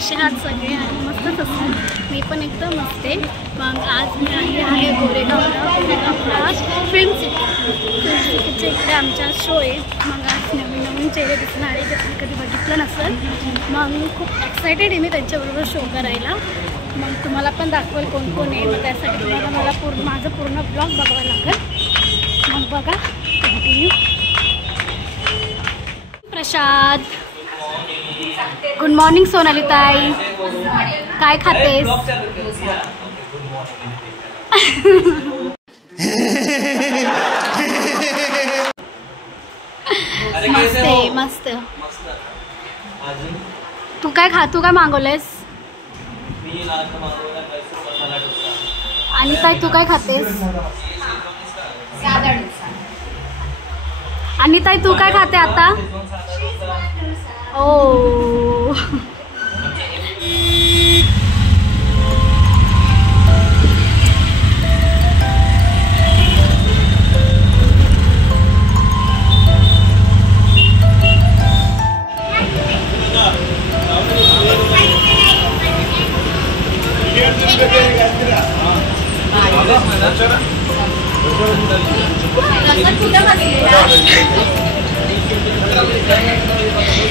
कसे आहात सगळे आणि मस्तच असतात. मी पण एकदम मस्त आहे. मग आज मी आली आहे गोरेगावला फिल्म सिटीच्या इकडे आमचा शो आहे. मग आज नवीन नवीन चेहरे दिसणार आहे जे तुम्ही कधी बघितलं नसेल. मग खूप एक्सायटेड आहे मी त्यांच्याबरोबर शो करायला. मग तुम्हाला पण दाखवेल कोण कोण आहे. मग त्यासाठी तुम्हाला माझं पूर्ण ब्लॉग बघावं लागेल. मग बघा कंटिन्यू. प्रसाद, गुड मॉर्निंग सोनाली ताई, काय खातेस? मस्त आहे मस्त. तू काय मागवलेस? आणि ताई तू काय खातेस? आणि ताई तू काय खाते आता? ओ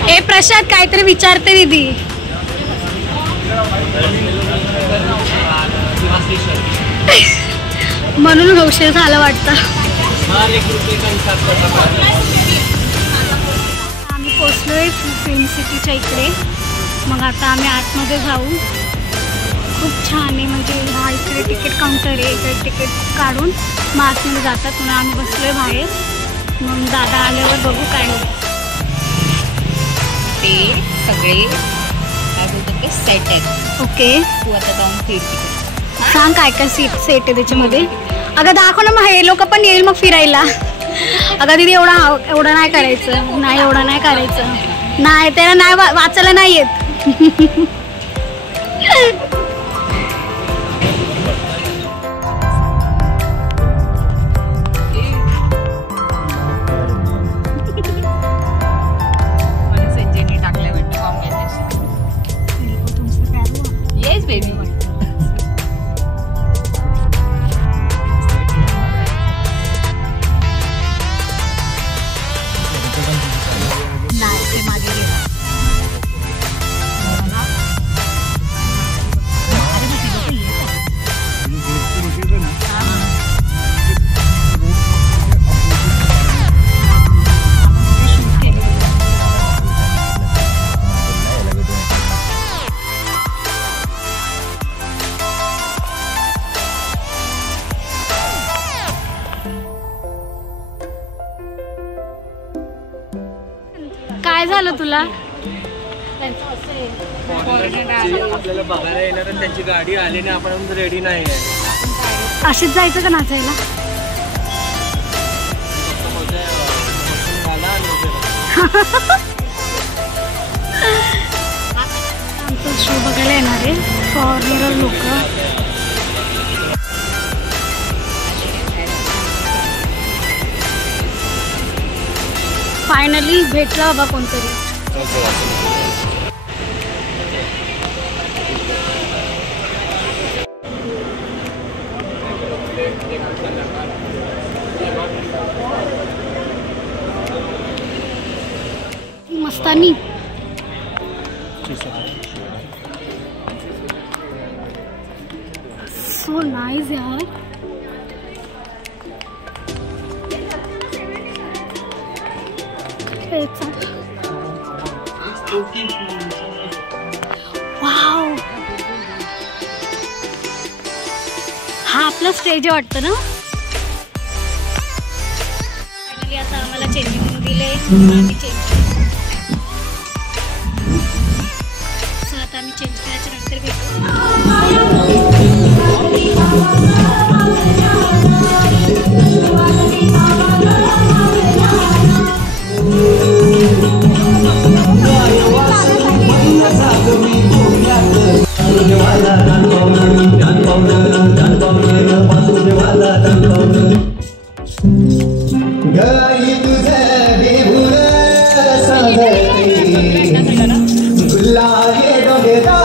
ए प्रसाद काहीतरी विचारते दीदी. म्हणून उशीर झाला वाटतं. आम्ही पोचलोय फिल्म सिटीच्या इकडे. मग आता आम्ही आतमध्ये जाऊ. खूप छान आहे. म्हणजे हा इकडे तिकीट काउंटर आहे. इकडे तिकीट काढून मग आतमध्ये जातात. म्हणून आम्ही बसलोय बाहेर. मग दादा आल्यावर बघू काय होतं. ते सगळे काय बोलतात ते सेट आहेत. ओके, तू आता जाऊन फिर सांग काय काय सेट आहे त्याच्यामध्ये. अगं दाखव ना. मग हे लोक पण येईल मग फिरायला. अगं दीदी एवढं नाही करायचं. नाही एवढं नाही करायचं. नाही त्याला नाही वाचायला नाही येत. काय झालं तुला? आपल्याला बघायला येणार आणि त्यांची गाडी आली नाही. आपण रेडी नाही आहे. अशीच जायचं का नाचायला? आमचा शो बघायला येणार आहे फॉरेनर लोक. फायनली भेटला बाबा कोणतरी. मस्तानी सो नाइस यार. वाव, हा आपला स्टेज वाटतं ना. फायनली आता आम्हाला चेंजिंग दिले. आम्ही चेंज आता आम्ही चेंज करायच्या नंतर भेटू. गई तुझे देऊळ साजरी गुलाले डोंगरा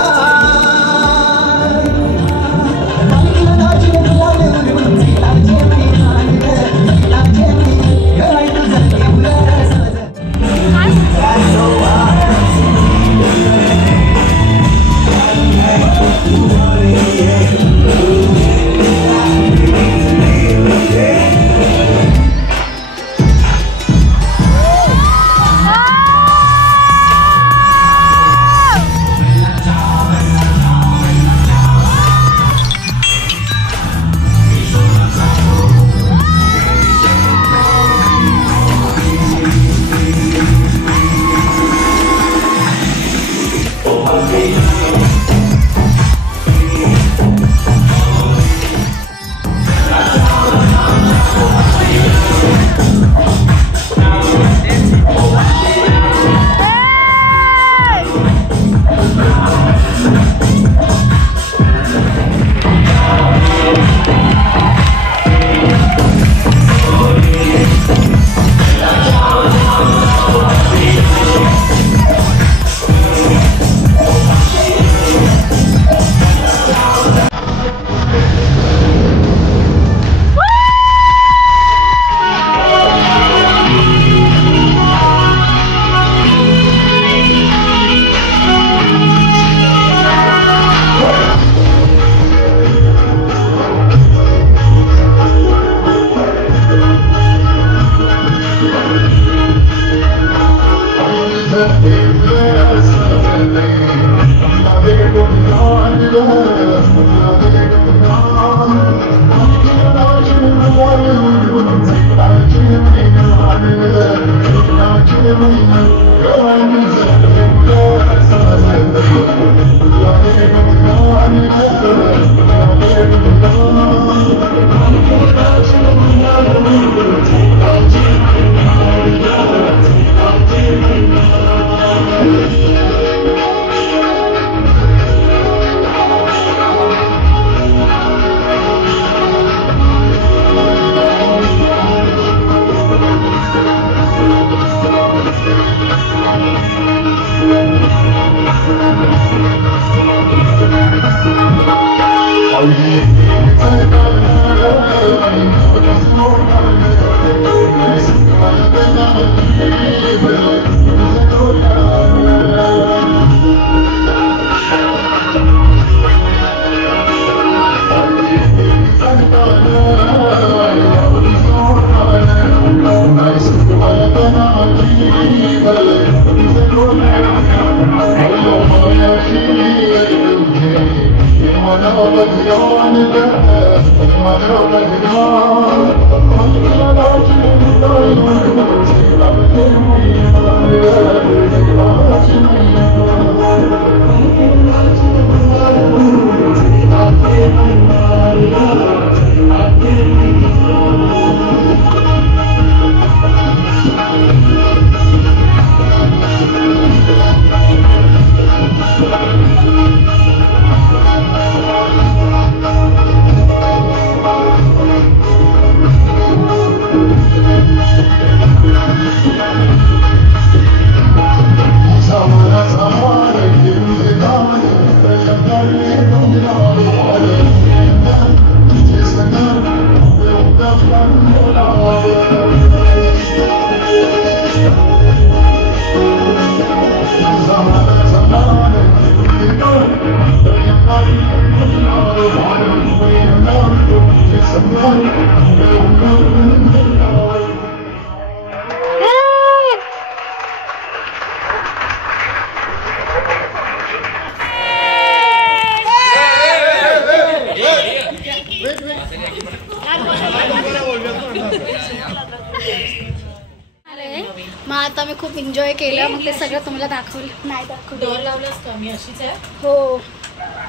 मग आता मी खूप एन्जॉय केलं, मग ते सगळं तुम्हाला दाखवलं नाही दाखवलं. डोर लावलंस का? मी अशीच आहे. हो,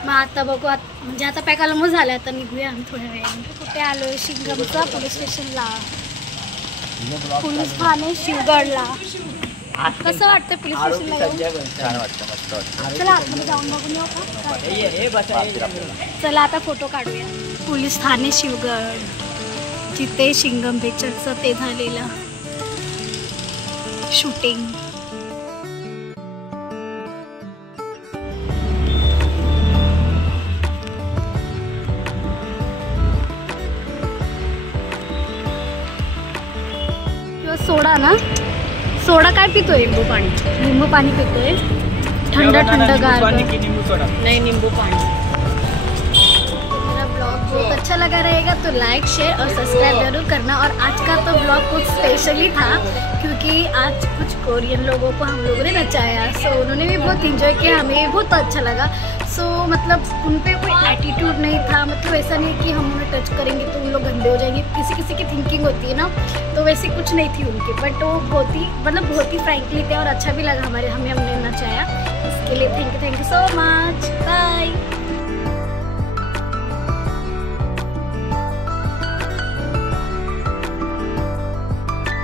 मग आता बघू म्हणजे आता पॅक ऑलमोस्ट झालं, आता निघूया आम्ही थोड्या वेळाने. कुठे आलो? शिंगमचा पोलीस स्टेशनला, पोलीस ठाणे शिवगडला. कसं वाटतं पोलीस स्टेशनला? छान वाटतं, मस्त वाटतं. चला आतमध्ये जाऊन बघून येऊ का? चला आता फोटो काढूया. पोलीस ठाणे शिवगड, जिथे शिंगम पिक्चरचं ते झालेलं शूटिंग. सोडा ना, सोडा काय पितोय? निंबू पाणी. लिंबू पाणी पितोय, ठंड ठंडगार. नहीं, नींबू पानी. मेरा ब्लॉग बहुत अच्छा लगा रहेगा तो लाइक शेयर और सब्सक्राइब जरूर करना. और आज का तो ब्लॉग कुछ स्पेशली था क्योंकि आज कुछ कोरियन लोगों को हम लोगों ने नचाया. सो उन्होंने भी बहुत इंजॉय किया, हमें भी बहुत अच्छा लगा. सो मतलब उन पर कोई एटीट्यूड नहीं था, मतलब ऐसा नहीं कि हम उन्हें टच करेंगे तो उन लोग गंदे हो जाएंगे. किसी किसी की थिंकिंग होती है ना, तो वैसी कुछ नहीं थी उनकी. बट वो बहुत ही फ्रैंकली थे और अच्छा भी लगा हमने नचाया. इसके लिए thank you so much. Bye.